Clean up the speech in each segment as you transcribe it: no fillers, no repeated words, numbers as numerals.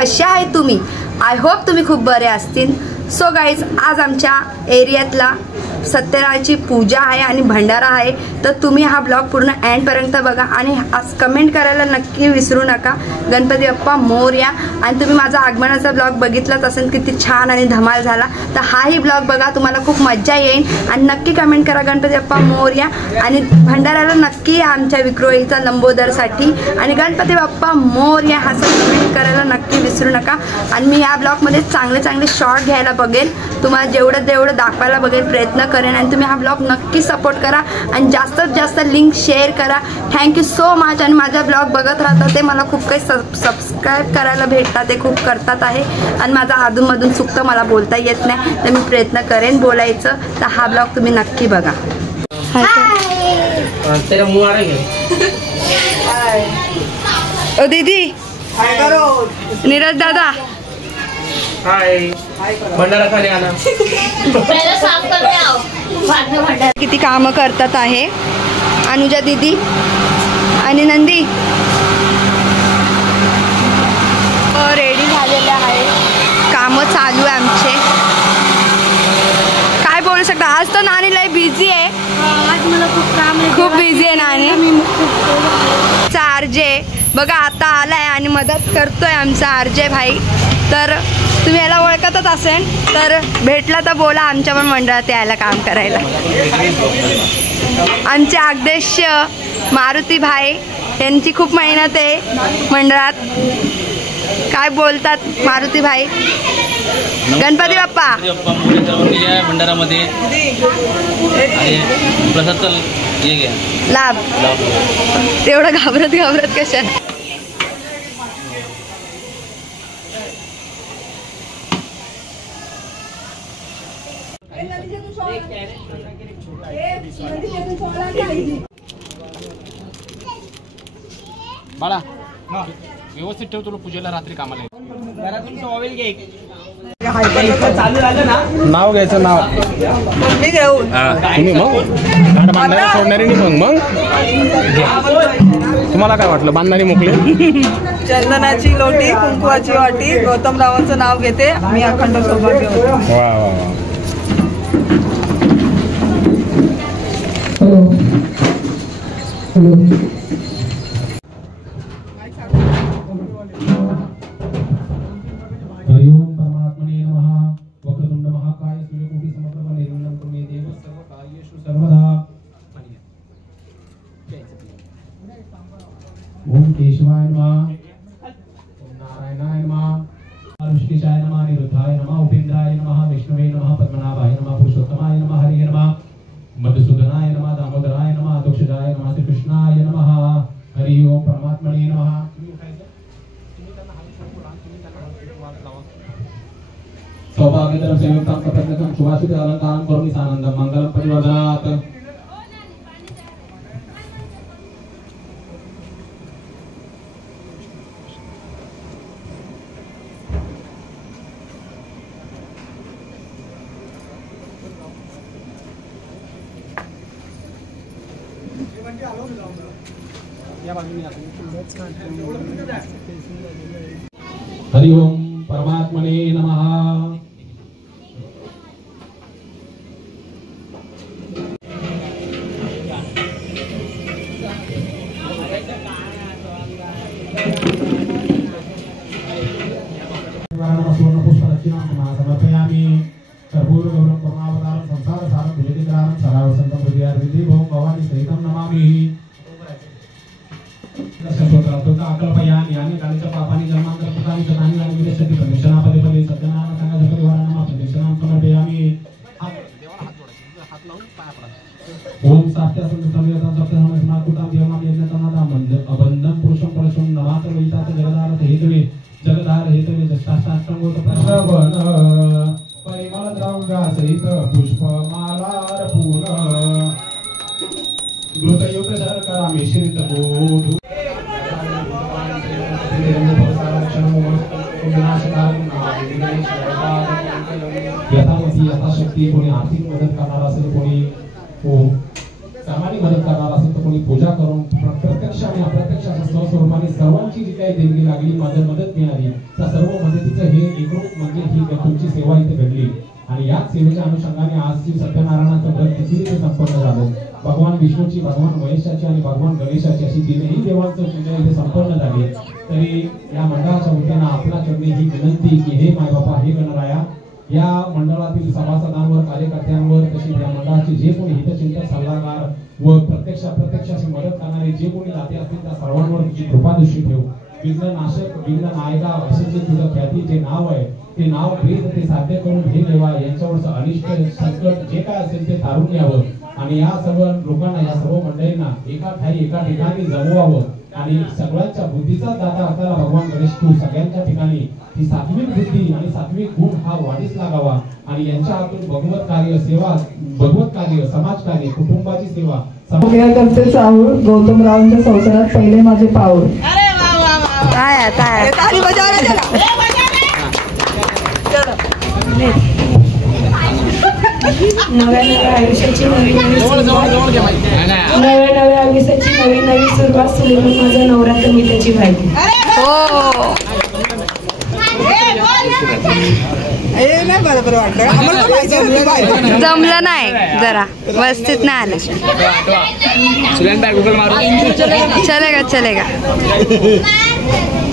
कशा आहे तुम्ही? आय होप तुम्ही खूप बरे असतील. सो गाईज, आज आमच्या एरियातला सत्यनारायणची पूजा आहे आणि भंडारा आहे. तर तुम्ही हा ब्लॉग पूर्ण एंडपर्यंत बघा आणि आज कमेंट करायला नक्की विसरू नका, गणपती बाप्पा मोरया. आणि तुम्ही माझा आगमनाचा ब्लॉग बघितलाच असेल, किती छान आणि धमाल झाला. तर हाही ब्लॉग बघा, तुम्हाला खूप मजा येईल. आणि नक्की कमेंट करा गणपती बाप्पा मोरया. आणि भंडाऱ्याला नक्की या आमच्या विक्रोळीचा लंबोदरसाठी. आणि गणपती बाप्पा मोरया हा कमेंट करायला नक्की विसरू नका. आणि मी या ब्लॉगमध्ये चांगले चांगले शॉर्ट घ्यायला बघेल, तुम्हाला जेवढं तेवढं दाखवायला बघेल, प्रयत्न करेन. आणि तुम्ही हा ब्लॉग नक्की सपोर्ट करा आणि जास्तीत जास्त लिंक शेअर करा. Thank you so much. आणि माझा ब्लॉग बघत राहतात ते मला खूप काही सबस्क्राईब करायला भेटतात, ते खूप करतात आहे. आणि माझा अधूनमधून चुकतं, मला बोलता येत नाही, तर मी प्रयत्न करेन बोलायचं. तर हा ब्लॉग तुम्ही नक्की बघा. ओ दीदी, नीरज दादा, हाय. भंडारा खाली आला. किती कामं करतात आहे अनुजा दीदी आणि नंदी. रेडी झालेले आहे, कामं चालू आहे आमचे. काय बोलू शकता, आज तर नानी लय बिझी आहे. आज मला खूप काम आहे, खूप बिझी आहे नानी. आरजे बघा आता आलाय आणि मदत करतोय आमचा आरजे भाई. तर तुम्ही याला ओळखतच असेल, तर भेटला तर बोला, आमच्या पण मंडळात यायला काम करायला. आमचे अध्यक्ष मारुती भाई यांची खूप मेहनत आहे मंडळात. काय बोलतात मारुती भाई? गणपती बाप्पा भंडारामध्ये लाभ. तेवढं घाबरत घाबरत कशा? बाळा व्यवस्थित ठेव, तुला पूजेला रात्री कामाला नाव घ्यायचं. नाव मी घेऊन तुम्ही मग बांधणारी सोडणारी नाही. मग तुम्हाला काय वाटलं, बांधणारी मोकळे? चंदनाची लोटी, कुंकवाची वाटी, गौतमरावांचं नाव घेते मी, अखंड सौभाग्य होते. वा वा वा. ओम केशवाय नमः, ओम नारायणाय नमः, ऋषिकेशाय नमः, निरुद्धाय नमः, उपेंद्राय नमः, विष्णुवे नमः, पद्मनाभाय नमः, पुरुषोत्तमाय नमः, हरिये नमः, मधुसूदनाय नमः, दामोदराय नमः, अतोक्षजाय नमः, श्री कृष्णाय नमः. हरि ओम परमात्मने नमः. सौभाग्यधरं संयुक्तं प्रपन्नकं शुभाशुभ अलंकारं करोमि सानन्दं मंगलं परिवर्धनात्. हरि ओम परमात्मने नमः. समर्पयामि. कर्पूरगौरं करुणावतारं संसारसारं भुजगेन्द्रानं सदावसन्तं हृदयार्पिते भवं भवानी सहितं नमामि. अकल्पयामि यानि कानिच पापानि जन्मान्तरकृतानि शतानि यानि विनश्यन्ति प्रदक्षिणा पदे पदे सज्जनानां संघपरिवाराणां प्रदक्षिणां समर्पयामि. ओम सात्यासंतमेतं सप्तहमस्मात्कुटां देवां यज्ञतनादां अबन्धं पुरुषं परशुं नमात वैतात जगदारथ हेतवे जगदार हेतवे जष्टाष्टांगोत प्रश्रवण परिमल द्रव्या सहित पुष्पमालार्पून घृतयुक्त शर्करा मिश्रित बोधु यथामती यथाशक्ती कोणी आर्थिक मदत करणार असेल, कोणी कामाने मदत करणार असेल तर कोणी पूजा करून प्रत्यक्ष आणि अप्रत्यक्ष अशा स्वस्वरूपाने सर्वांची जी काही देणगी लागली मदत मिळाली त्या सर्व मदतीचं हे एकरूप म्हणजे ही तुमची सेवा इथे घडली आणि याच सेवेच्या अनुषंगाने आजची सत्यनारायणाचं व्रत तिथी संपन्न झालं. भगवान विष्णूची, भगवान महेशाची आणि भगवान गणेशाची अशी तीनही देवांचं पूजा इथे संपन्न झाली. तरी या मंडळाच्या वतीनं आपल्या चरणी ही विनंती की हे माय बापा, हे गणराया, या मंडळातील सभासदांवर, कार्यकर्त्यांवर, तसेच या मंडळाचे जे कोणी हितचिंतक, सल्लागार व प्रत्यक्ष अप्रत्यक्ष अशी मदत करणारे जे कोणी नाते असतील त्या सर्वांवर तुझी कृपादृष्टी ठेव. विघ्न नाशक, विघ्न नायका असे जे तुझं ख्याती जे नाव आहे ते नाव भेद ते साध्य करून हे देवा यांच्यावरचं अनिष्ट संकट जे काय असेल ते तारून यावं आणि या सर्व लोकांना, या सर्व मंडळींना एका ठिकाणी जमवावं आणि सगळ्यांच्या बुद्धीचा दाता असलेला भगवान गणेश तू सगळ्यांच्या ठिकाणी ही सात्विक बुद्धी आणि सात्विक गुण हा वाढीस लागावा आणि यांच्या हातून भगवत कार्य, सेवा, भगवत कार्य, समाज कार्य, कुटुंबाची सेवा करते चाहूर गौतमरावांच्या संसारात पहिले माझे पाऊल. नव्या आयुष्याची नवी सुरुवात सुलेमान माझा नवरा तर मी त्याची माहिती. जमलं नाही, जरा व्यवस्थित नाही आलं. चलेगा.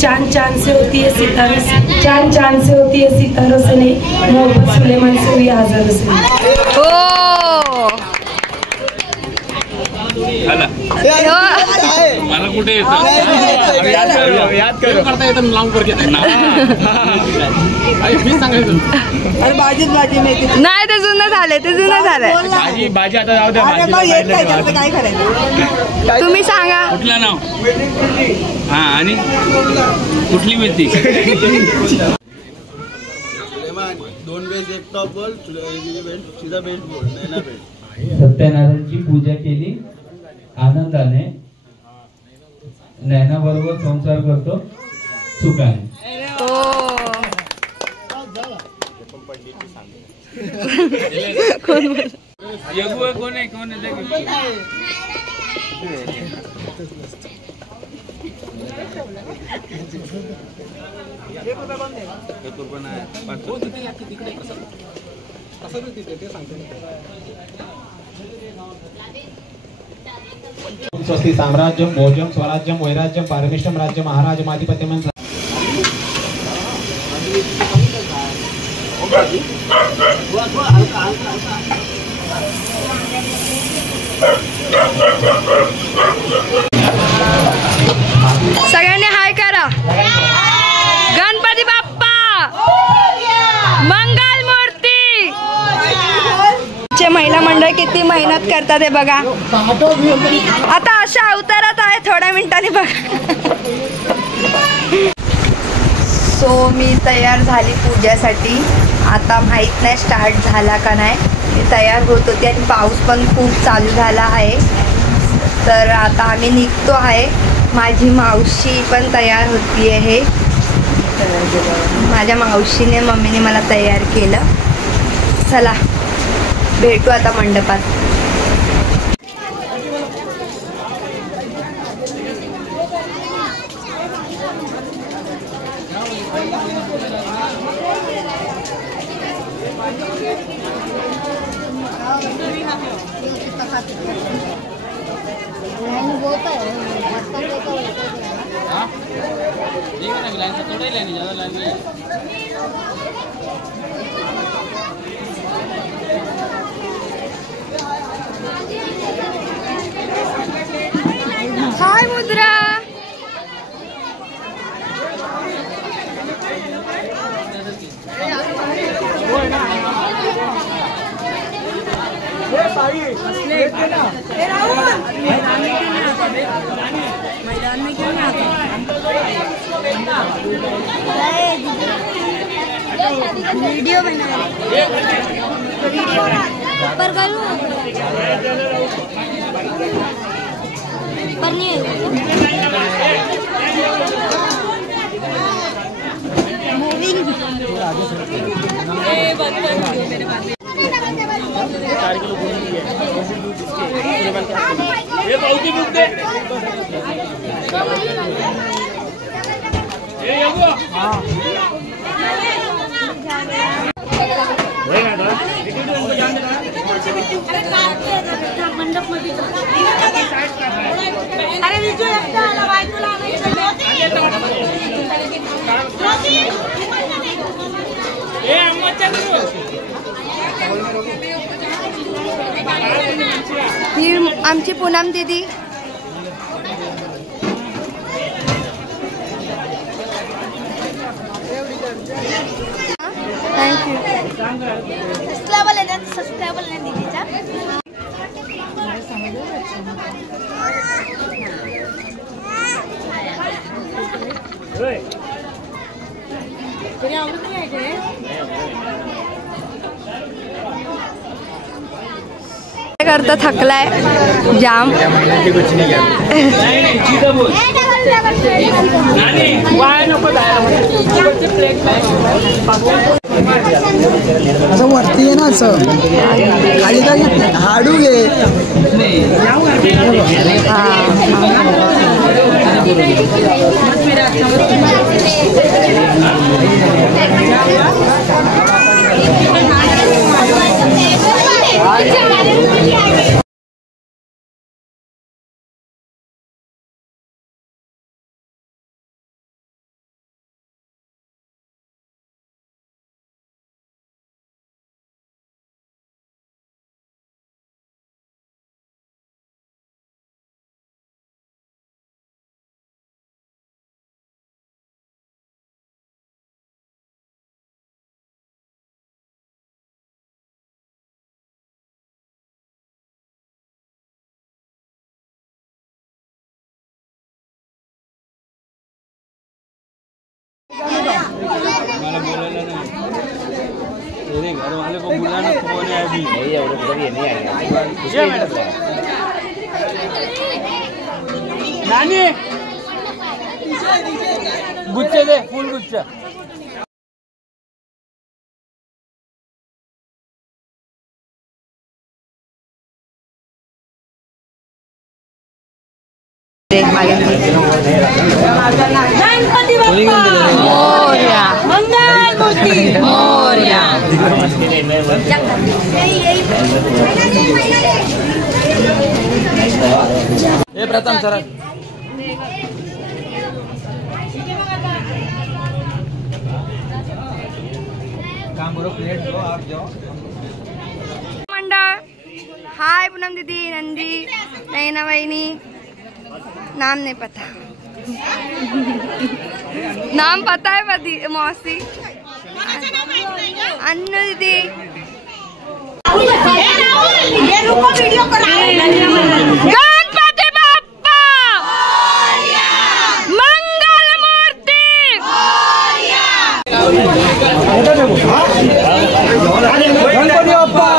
चांद से होती है सितारों से, चांद से होती है सितारों से नहीं, मोहब्बत सुलेमान से हुई हजारों से. मला कुठे याद करता येतं लावून करते नाही, ते जुनं झालंय. भाजी आता जाऊ द्या. तुम्ही सांगा कुठलं नाव? हा, आणि कुठली मिळती? दोन बेस एक टॉप बोल, सीधा बेस बोल, नैना बेस. सत्यनारायणची पूजा केली आनंदाने, नैना बरोबर संसार करतो सुखाने. कोण स्वस्ति साम्राज्यम भोजम स्वराज्यम वैराज्यम पारमेष्टम राज्य महाराज आधिपत्यम. सगळ्यांनी हाय करा. गणपती बाप्पा मंगल मूर्ती. महिला मंडळ किती मेहनत करतात हे बघा. आता अशा अवतारात आहे, थोड्या मिनिटांनी बघा. सो मी तयार झाली पूजासाठी. आता माहीत नाही स्टार्ट झाला का नाही. मी तयार होत होती आणि पाऊस पण खूप चालू झाला आहे. तर आता आम्ही निघतो आहे. माझी मावशी पण तयार होती आहे. माझ्या मावशीने, मम्मीने मला तयार केलं. चला भेटू आता मंडपात. हाय मुद्रा. मैदान में क्यों नहीं आता? वीडियो बना पर करूँ पर नहीं मूविंग ही आमची पूनम दीदी. थँक्यू. करता थकलाय जाम. असं वरती आहे ना, असं खाली काय हाडू घे. मेरे घर वाले को बुलाना कौन है अभी? नानी गुच्छे दे, फूल गुच्छा. मोरया मोरया. हे प्रथम सर काम करो, प्लेट दो, आप जाओ. मंडळ. हाय पूनम दीदी, नंदी, नैना वहिनी. नाम नहीं पता. नाम पता है पति मौसी. अन्नू दीदी. गणपति बाप्पा मंगल मूर्ति. गणपती बाप्पा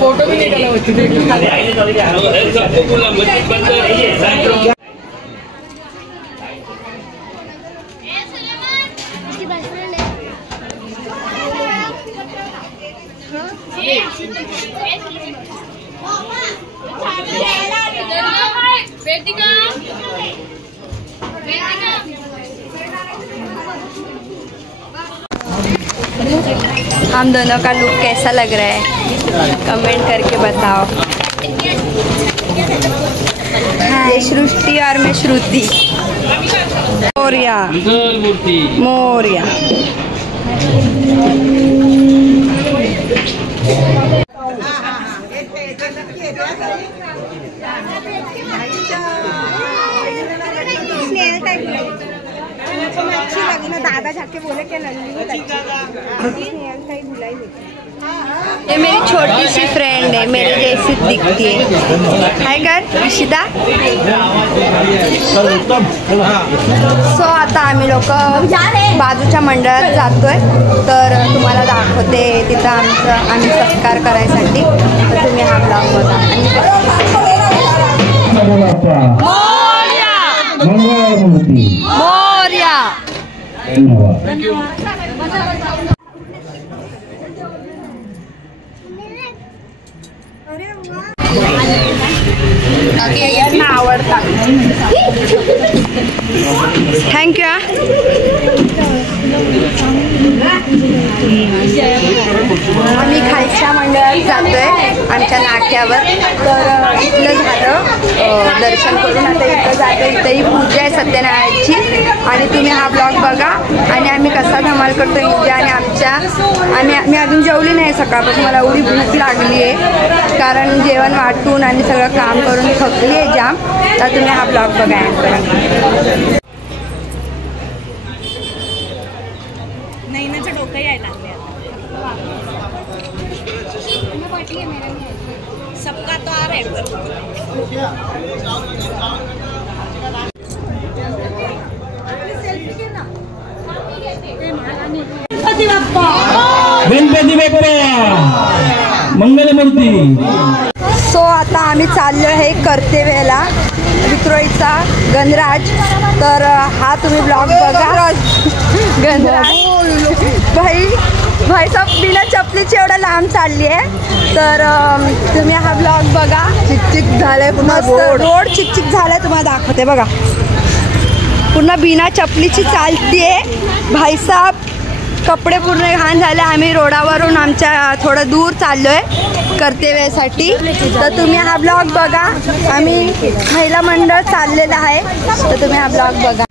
फोटो भी निकाला हम दोनों का लुक कैसा लग रहा है कमेंट करके बताओ. ये सृष्टि और मैं श्रुति. मोरया मोरया. अच्छी लगी ना, दादा जाके बोले कि नंदी धुलाई. ये मेरी छोटी सी फ्रेंड है, मेरे जैसी दिखती है. हाय कर इशिता. सो आता आम्ही लोक बाजूच्या मंडळात जातोय, तर तुम्हाला दाखवते तिथं आम्ही सत्कार करायसाठी. तर तुम्ही हा ब्लॉग बघा. आणि थँक्यू. आम्ही खालच्या मंडळात जातोय आमच्या नाक्यावर. तर इथलं झालं दर्शन करून, आता इथं जातो. इथंही पूजा आहे सत्यनारायणची आणि तुम्ही हा ब्लॉग बघा. आणि आम्ही कसा धमाल करतो पूजा. आणि मी अजून जेवली नाही सकाळपासून. मला एवढी भूक लागली आहे कारण जेवण वाटून आणि सगळं काम करून थकली आहे जाम. तर तुम्ही हा ब्लॉग बघा. नैनाचं डोकंही आहे टाकले सबका तो आ रहा है. गणपती बाप्पा मंगलमूर्ती. सो आता आम्ही चाललो आहे कर्तव्याला, विक्रोळीचा गणराज. तर हा तुम्ही ब्लॉग बघा. गणराज भाई सब बिना चपलीची एवढा लांब चालली आहे. तर तुम्ही हा ब्लॉग बघा. चिकचिक झालंय पुन्हा रोड चिकचिक झालाय. तुम्हाला दाखवते बघा. पुन्हा बिना चपलीची चालतीये भाईसाहेब. कपडे पूर्ण घाण झाले. आम्ही रोडावरून आमच्या थोडं दूर चाललो आहे कर्तव्यासाठी. तर तुम्ही हा ब्लॉग बघा. आम्ही महिला मंडळ चाललेलं आहे. तर तुम्ही हा ब्लॉग बघा.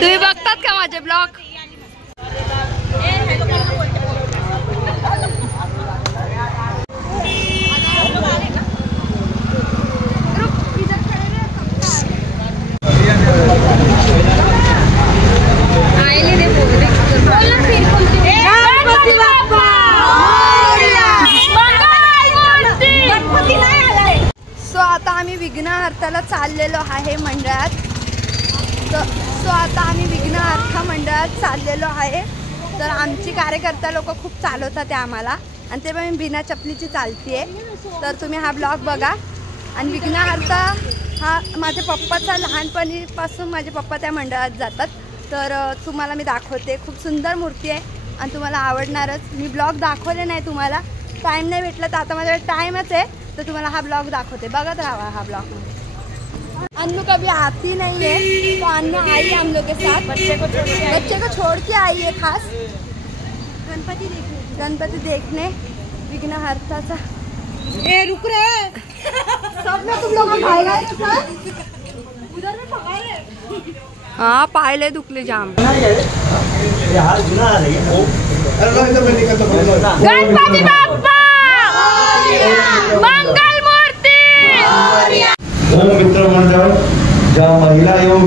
तुम्ही बघतात का माझे ब्लॉग? सो आता आम्ही विघ्नहर्ताला चाललेलो आहे मंडळात. सो आता आम्ही विघ्नहर्ता मंडळात चाललेलो आहे. तर आमची कार्यकर्ता लोक खूप चालवतात ते आम्हाला आणि ते पण बिना चपलीची चालतीये. तर तुम्ही हा ब्लॉग बघा. आणि विघ्नहर्ता हा माझ्या पप्पाचा लहानपणीपासून माझे पप्पा त्या मंडळात जातात. तर तुम्हाला मी दाखवते. खूप सुंदर मूर्ती आहे आणि तुम्हाला आवडणारच. मी ब्लॉग दाखवले नाही तुम्हाला, टाईम नाही भेटला. तर आता माझ्याकडे टाईमच आहे तर तुम्हाला हा ब्लॉग दाखवते. बघत राहा हा ब्लॉग. अन्नू कभी आती नहीं है तो अन्नू आई हम लोग के साथ. बच्चे को छोड़ के आई है खास गणपति देखने विघ्नहर्ताचा. ए रुक रे. सब में तुम लोग खाएगा उधर में पका रहे. हाँ पायले दुखले जाम. गणपती बाप्पा मंगल मूर्ती. मित्र मंडळ ज्या महिला येऊन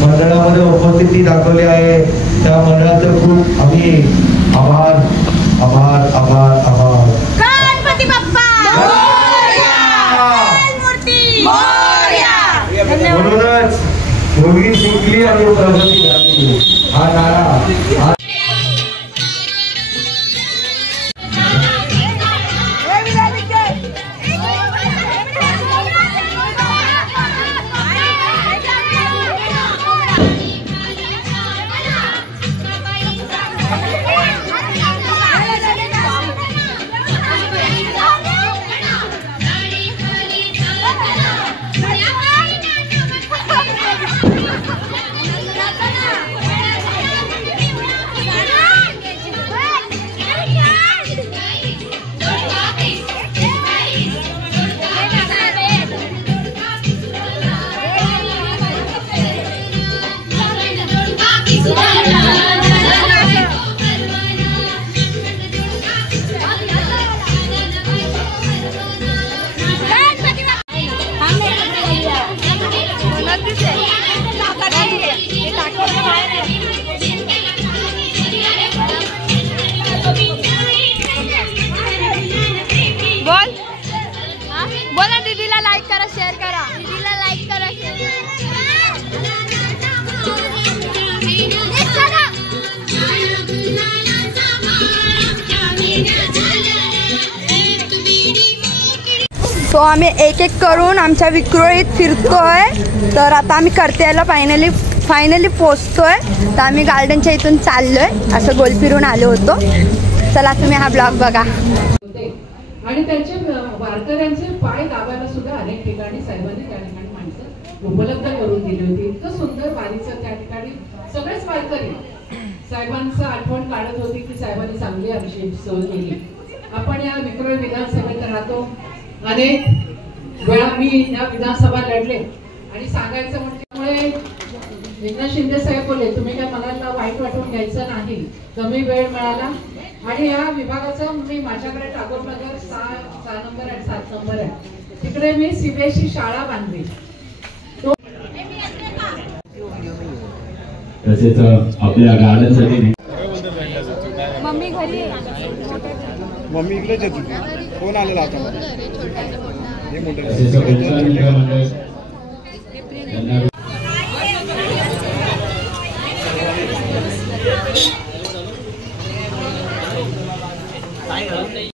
मंडळामध्ये उपस्थिती दाखवली आहे त्या मंडळाचं खूप आम्ही आभार आभार आभार आभार. गणपती बाप्पा मूर्ती. म्हणूनच मुलगी शिकली आणि प्रगती झाली हा नारा. सो आम्ही एक एक करून आमच्या विक्रोळीत फिरतोय. तर आता आम्ही कर्त्याला फायनली पोचतोय. तर आम्ही गार्डनच्या इथून चाललोय, असं गोल फिरून आलो होतो. चला तुम्ही हा ब्लॉग बघा. आणि त्यांचे वारकऱ्यांचे पाय दाबायला सुद्धा अनेक ठिकाणी साहेबांनी त्या ठिकाणी माणसं उपलब्ध करून दिली होती. इतकं सुंदर वारीचं त्या ठिकाणी सगळेच वारकरी साहेबांचं आठवण काढत होती की साहेबांनी चांगली अभिषेक सोय केली. आपण या विक्रोळी विधानसभेत राहतो. अनेक वेळा मी या विधानसभा लढले आणि सांगायचं म्हणजे एकनाथ शिंदे साहेब बोलले तुम्ही काय मनाला वाईट वाटून घ्यायचं नाही, कमी वेळ मिळाला आणि या विभागाचं मी माझ्याकडे टागोरनगर 6 नंबर आणि 7 नंबर आहे, तिकडे मी सीबीएसई शाळा बांधली. तसेच आपल्या गार्डनसाठी मम्मी घरी मम्मी इकडेच येत होती. फोन आलेला आता. तसेच मंडळी